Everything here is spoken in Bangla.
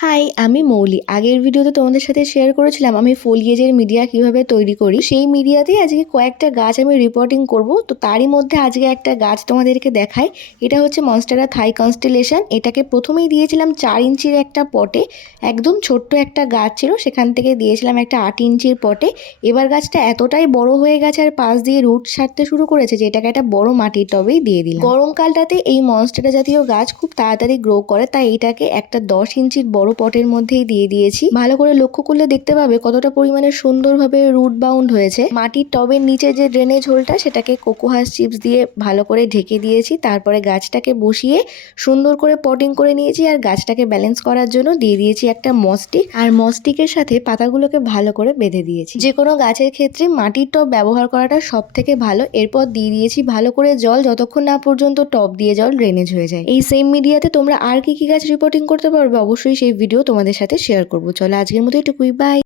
হাই, আমি মৌলি। আগের ভিডিওতে তোমাদের সাথে শেয়ার করেছিলাম আমি ফোলিয়েজের মিডিয়া কিভাবে তৈরি করি। সেই মিডিয়াতেই আজকে কয়েকটা গাছ আমি রিপোর্টিং করব। তো তারই মধ্যে আজকে একটা গাছ তোমাদেরকে দেখাই। এটা হচ্ছে মনস্টেরা থাই কনস্টেলেশন। এটাকে প্রথমেই দিয়েছিলাম 4 ইঞ্চির একটা পটে। একদম ছোট্ট একটা গাছ ছিল, সেখান থেকে দিয়েছিলাম একটা 8 ইঞ্চির পটে। এবার গাছটা এতটাই বড় হয়ে গেছে আর পাশ দিয়ে রুট ছাড়তে শুরু করেছে যে এটাকে একটা বড় মাটির টবেই দিয়ে দিলাম। গরমকালটাতে এই মনস্টেরা জাতীয় গাছ খুব তাড়াতাড়ি গ্রো করে, তাই এটাকে একটা 10 ইঞ্চির বড় পটের মধ্যেই দিয়ে দিয়েছি। ভালো করে লক্ষ্য করলে দেখতে পাবে কতটা পরিমাণে সুন্দরভাবে রুট বাউন্ড হয়েছে। মাটির টবের নিচে যে ড্রেনেজ হোলটা সেটাকে কোকোহাস চিপস দিয়ে ভালো করে ঢেকে দিয়েছি। তারপরে গাছটাকে বসিয়ে সুন্দর করে পটিং করে নিয়েছি আর গাছটাকে ব্যালেন্স করার জন্য দিয়ে দিয়েছি একটা মস্টিক, আর মস্টিকের সাথে পাতাগুলোকে ভালো করে বেঁধে দিয়েছি। যে কোনো গাছের ক্ষেত্রে মাটির টব ব্যবহার করাটা সব থেকে ভালো। এরপর দিয়ে দিয়েছি ভালো করে জল, যতক্ষণ না পর্যন্ত টব দিয়ে জল ড্রেনেজ হয়ে যায়। এই সেম মিডিয়াতে তোমরা আর কি কি গাছ রিপোর্টিং করতে পারবে অবশ্যই সেই ভিডিও তোমাদের সাথে শেয়ার করবো। চলো আজকের মতো এটুকুই, বাই।